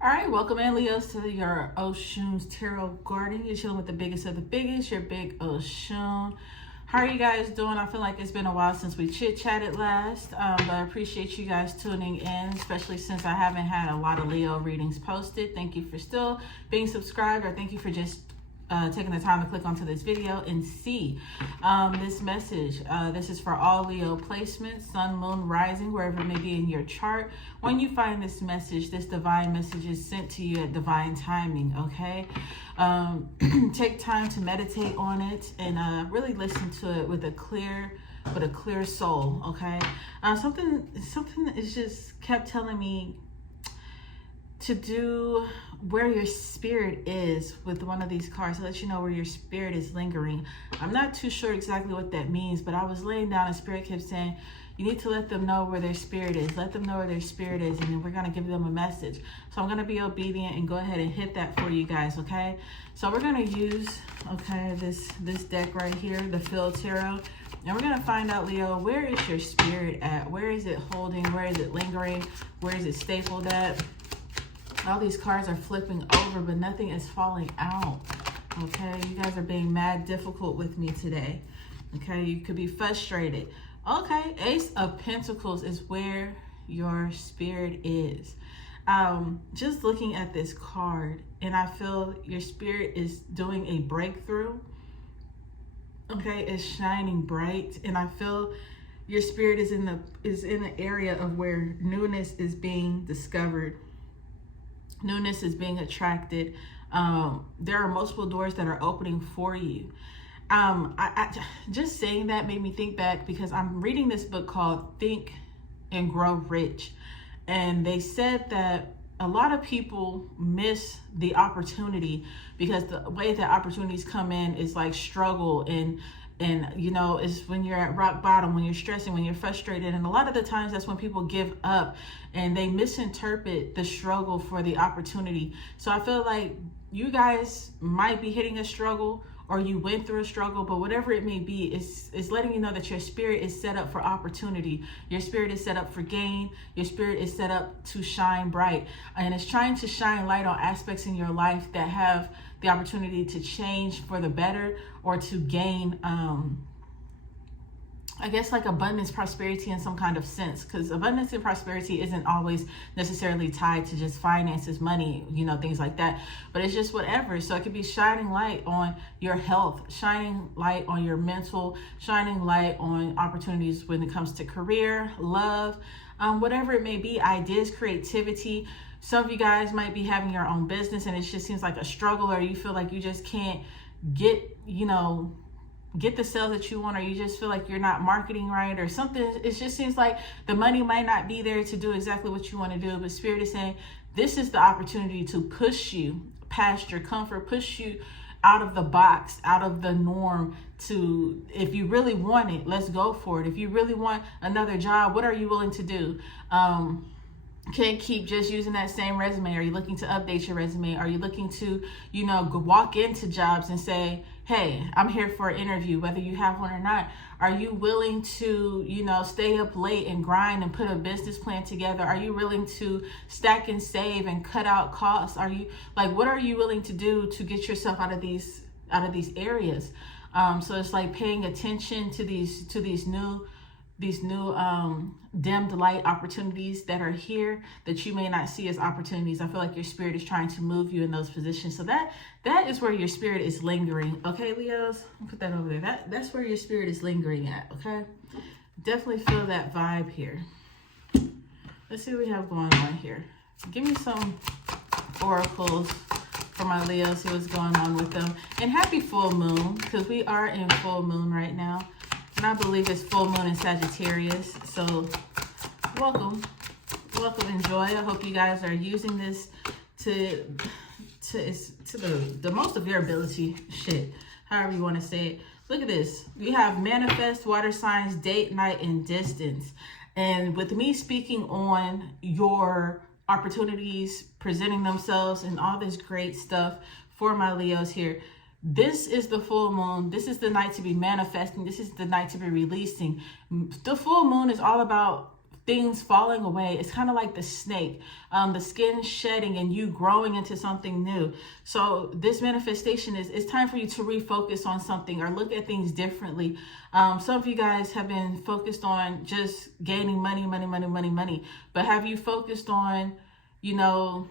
All right, welcome in, Leos, to your Oshun's Tarot Garden. You're chilling with the biggest of the biggest, your big Oshun. How are you guys doing? I feel like it's been a while since we chit-chatted last, but I appreciate you guys tuning in, especially since I haven't had a lot of Leo readings posted. Thank you for still being subscribed, or thank you for just taking the time to click onto this video and see this message. This is for all Leo placements, sun, moon, rising, wherever it may be in your chart. When you find this message, this divine message is sent to you at divine timing, okay? Take time to meditate on it and really listen to it with a clear soul, okay? Something is just kept telling me to do where your spirit is with one of these cards, to let you know where your spirit is lingering. I'm not too sure exactly what that means, but I was laying down and spirit kept saying, you need to let them know where their spirit is. Let them know where their spirit is, and then we're going to give them a message. So I'm going to be obedient and go ahead and hit that for you guys, okay? So we're going to use, okay, this deck right here, the Field Tarot. And we're going to find out, Leo, where is your spirit at? Where is it holding? Where is it lingering? Where is it stapled at? All these cards are flipping over, but nothing is falling out. Okay, you guys are being mad difficult with me today. Okay, you could be frustrated. Okay, Ace of Pentacles is where your spirit is. Just looking at this card, and I feel your spirit is doing a breakthrough. Okay, it's shining bright, and I feel your spirit is in the area of where newness is being discovered. Newness is being attracted. There are multiple doors that are opening for you. I just saying that made me think back, because I'm reading this book called Think and Grow Rich. And they said that a lot of people miss the opportunity because the way that opportunities come in is like struggle and you know, is when you're at rock bottom, when you're stressing, when you're frustrated. And a lot of the times that's when people give up and they misinterpret the struggle for the opportunity. So I feel like you guys might be hitting a struggle, or you went through a struggle, but whatever it may be, is letting you know that your spirit is set up for opportunity. Your spirit is set up for gain. Your spirit is set up to shine bright. And it's trying to shine light on aspects in your life that have the opportunity to change for the better, or to gain, I guess, like abundance, prosperity in some kind of sense, because abundance and prosperity isn't always necessarily tied to just finances, money, you know, things like that, but it's just whatever. So it could be shining light on your health, shining light on your mental, shining light on opportunities when it comes to career, love, whatever it may be, ideas, creativity. Some of you guys might be having your own business and it just seems like a struggle, or you feel like you just can't get the sales that you want, or you just feel like you're not marketing right or something. It just seems like the money might not be there to do exactly what you want to do, but Spirit is saying this is the opportunity to push you past your comfort, push you out of the box, out of the norm, to, if you really want it, let's go for it. If you really want another job, what are you willing to do? Can't keep just using that same resume. Are you looking to update your resume? Are you looking to, you know, walk into jobs and say, hey, I'm here for an interview, whether you have one or not? Are you willing to, you know, stay up late and grind and put a business plan together? Are you willing to stack and save and cut out costs? Are you, like, what are you willing to do to get yourself out of these areas? So it's like paying attention to these new dimmed light opportunities that are here that you may not see as opportunities. I feel like your spirit is trying to move you in those positions. So that is where your spirit is lingering. Okay, Leos, I'll put that over there. That's where your spirit is lingering at. Okay, definitely feel that vibe here. Let's see what we have going on here. Give me some oracles for my Leos, see what's going on with them. And happy full moon, because we are in full moon right now. And I believe it's full moon in Sagittarius. So welcome, enjoy. I hope you guys are using this to the most of your ability. Shit, however you want to say it. Look at this. We have manifest, water signs, date, night, and distance. And with me speaking on your opportunities presenting themselves and all this great stuff for my Leos here, This is the full moon. This is the night to be manifesting. This is the night to be releasing. The full moon is all about things falling away. It's kind of like the snake, the skin shedding and you growing into something new. So this manifestation is, it's time for you to refocus on something or look at things differently. Some of you guys have been focused on just gaining money, but have you focused on, you know,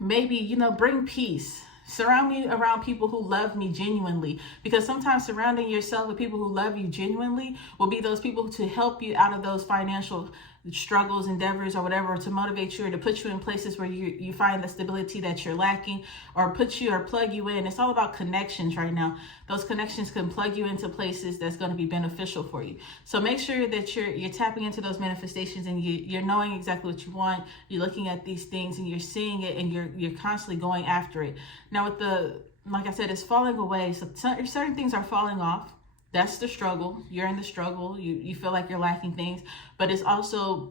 maybe, you know, bring peace. Surround me around people who love me genuinely, because sometimes surrounding yourself with people who love you genuinely will be those people to help you out of those financial struggles, endeavors, or whatever, to motivate you or to put you in places where you find the stability that you're lacking, or put you or plug you in. It's all about connections right now. Those connections can plug you into places that's going to be beneficial for you. So make sure that you're tapping into those manifestations and you're knowing exactly what you want. You're looking at these things and you're seeing it and you're constantly going after it. Now with the, like I said, it's falling away. So certain things are falling off. That's the struggle. You're in the struggle. You feel like you're lacking things, but it's also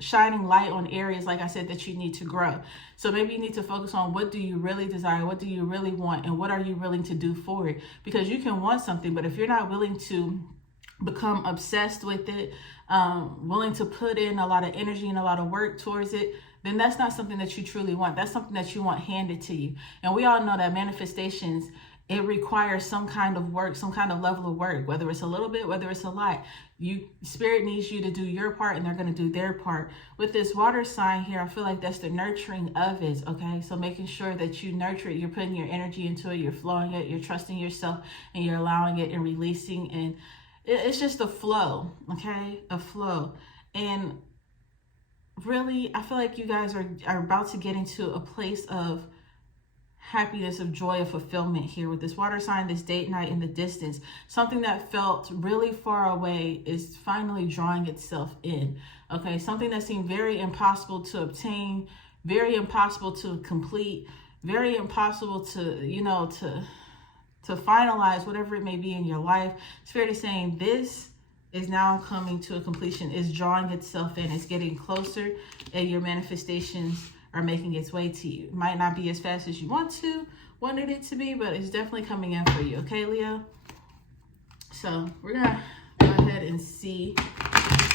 shining light on areas, like I said, that you need to grow. So maybe you need to focus on what do you really desire? What do you really want? And what are you willing to do for it? Because you can want something, but if you're not willing to become obsessed with it, willing to put in a lot of energy and a lot of work towards it, then that's not something that you truly want. That's something that you want handed to you. And we all know that manifestations, it requires some kind of work, some kind of level of work, whether it's a little bit, whether it's a lot. Spirit needs you to do your part and they're going to do their part. With this water sign here, I feel like that's the nurturing of it, okay? So making sure that you nurture it, you're putting your energy into it, you're flowing it, you're trusting yourself, and you're allowing it and releasing. And it's just a flow, okay? A flow. And really, I feel like you guys are about to get into a place of happiness, of joy, of fulfillment here with this water sign, this date night in the distance. Something that felt really far away is finally drawing itself in. Okay, something that seemed very impossible to obtain, very impossible to complete, very impossible to, you know, to finalize, whatever it may be in your life. Spirit is saying this is now coming to a completion, is drawing itself in, it's getting closer, and your manifestations are making its way to you. It might not be as fast as you wanted it to be, but it's definitely coming in for you. Okay, Leo? So we're gonna go ahead and see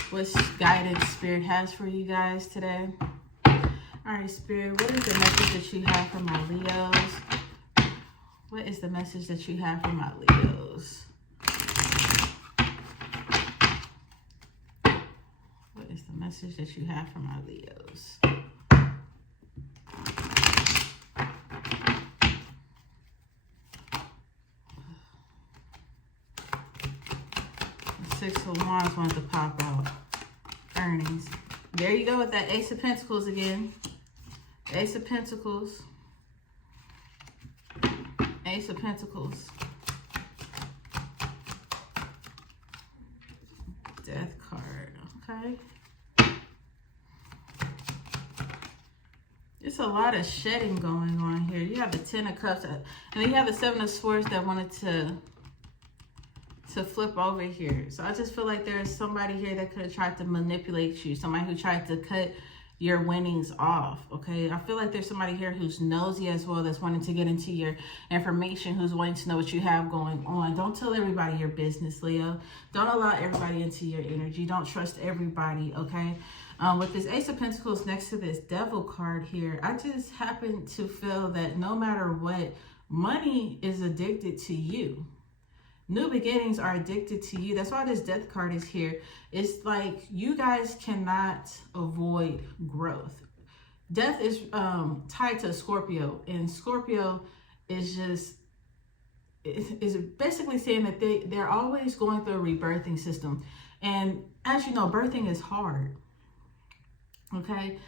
what guidance Spirit has for you guys today. All right, Spirit, what is the message that you have for my Leos? What is the message that you have for my Leos? What is the message that you have for my Leos? Six of Wands wanted to pop out. Earnings. There you go with that Ace of Pentacles again. Ace of Pentacles. Ace of Pentacles. Death card. Okay. There's a lot of shedding going on here. You have the Ten of Cups. And then you have the Seven of Swords that wanted to flip over here. So I just feel like there's somebody here that could have tried to manipulate you. Somebody who tried to cut your winnings off, okay? I feel like there's somebody here who's nosy as well, that's wanting to get into your information, who's wanting to know what you have going on. Don't tell everybody your business, Leo. Don't allow everybody into your energy. Don't trust everybody, okay? With this Ace of Pentacles next to this Devil card here, I just happen to feel that no matter what, money is addicted to you. New beginnings are addicted to you. That's why this Death card is here. It's like you guys cannot avoid growth. Death is tied to Scorpio, and Scorpio is just is basically saying that they're always going through a rebirthing system. And as you know, birthing is hard. Okay,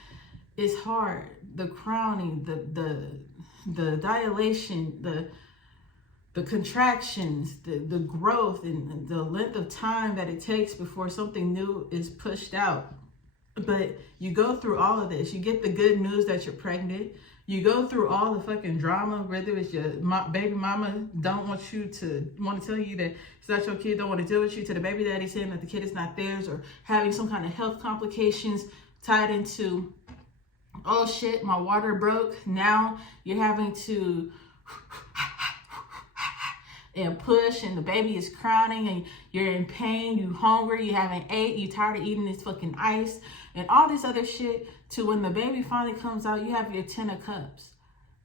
it's hard. The crowning, the dilation, the contractions, the growth, and the length of time that it takes before something new is pushed out. But you go through all of this. You get the good news that you're pregnant. You go through all the fucking drama, whether it's your baby mama don't want to tell you that it's not your kid, don't want to deal with you, to the baby daddy saying that the kid is not theirs, or having some kind of health complications tied into, oh shit, my water broke. Now you're having to and push, and the baby is crowning, and you're in pain, you hungry, you haven't ate, you tired of eating this fucking ice, and all this other shit, to when the baby finally comes out, you have your 10 of cups.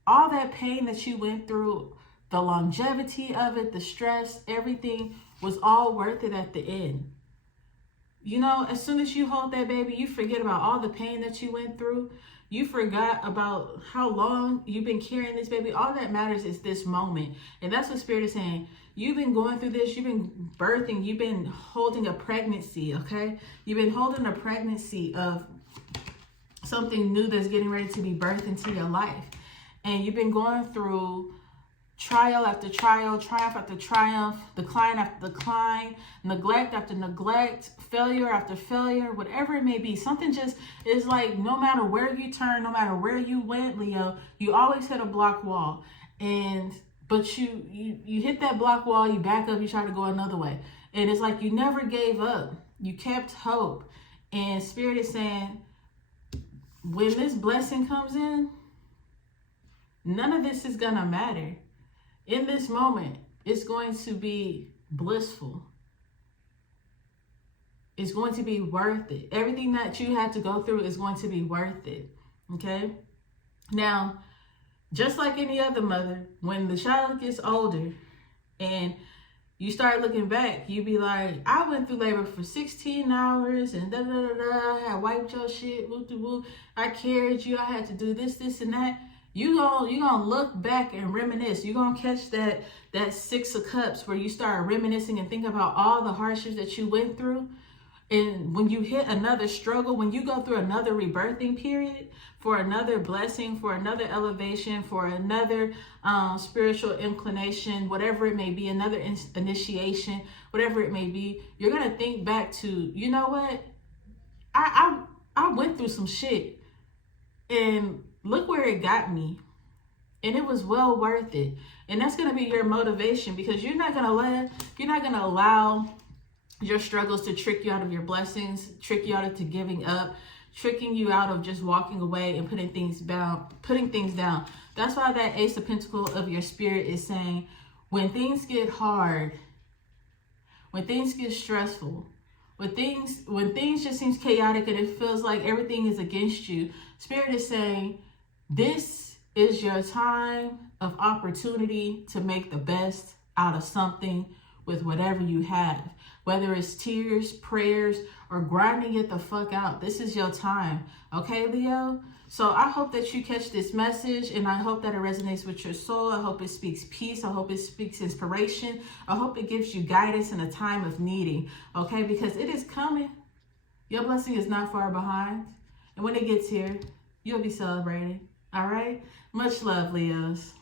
All that pain that you went through, the longevity of it, the stress, everything was all worth it at the end. You know, as soon as you hold that baby, you forget about all the pain that you went through. You forgot about how long you've been carrying this baby. All that matters is this moment. And that's what Spirit is saying. You've been going through this. You've been birthing. You've been holding a pregnancy, okay? You've been holding a pregnancy of something new that's getting ready to be birthed into your life. And you've been going through trial after trial, triumph after triumph, decline after decline, neglect after neglect, failure after failure, whatever it may be. Something just is like, no matter where you turn, no matter where you went, Leo, you always hit a block wall. But you hit that block wall, you back up, you try to go another way. And it's like you never gave up. You kept hope. And Spirit is saying, when this blessing comes in, none of this is gonna matter. In this moment, it's going to be blissful. It's going to be worth it. Everything that you had to go through is going to be worth it. Okay? Now, just like any other mother, when the child gets older and you start looking back, you be like, I went through labor for 16 hours and da da da da. I had wiped your shit, woo doo woo. I carried you. I had to do this, this, and that. You gonna look back and reminisce. You're gonna catch that 6 of Cups where you start reminiscing and think about all the hardships that you went through. And when you hit another struggle, when you go through another rebirthing period, for another blessing, for another elevation, for another spiritual inclination, whatever it may be, another initiation, whatever it may be, you're gonna think back to, you know what? I went through some shit, and look where it got me. And it was well worth it. And that's going to be your motivation, because you're not going to allow your struggles to trick you out of your blessings, trick you out of giving up, tricking you out of just walking away and putting things down. That's why that Ace of Pentacles of your spirit is saying, when things get hard, when things get stressful, when things just seems chaotic and it feels like everything is against you, Spirit is saying, this is your time of opportunity to make the best out of something with whatever you have. Whether it's tears, prayers, or grinding it the fuck out. This is your time. Okay, Leo? So I hope that you catch this message, and I hope that it resonates with your soul. I hope it speaks peace. I hope it speaks inspiration. I hope it gives you guidance in a time of needing. Okay? Because it is coming. Your blessing is not far behind. And when it gets here, you'll be celebrated. All right? Much love, Leos.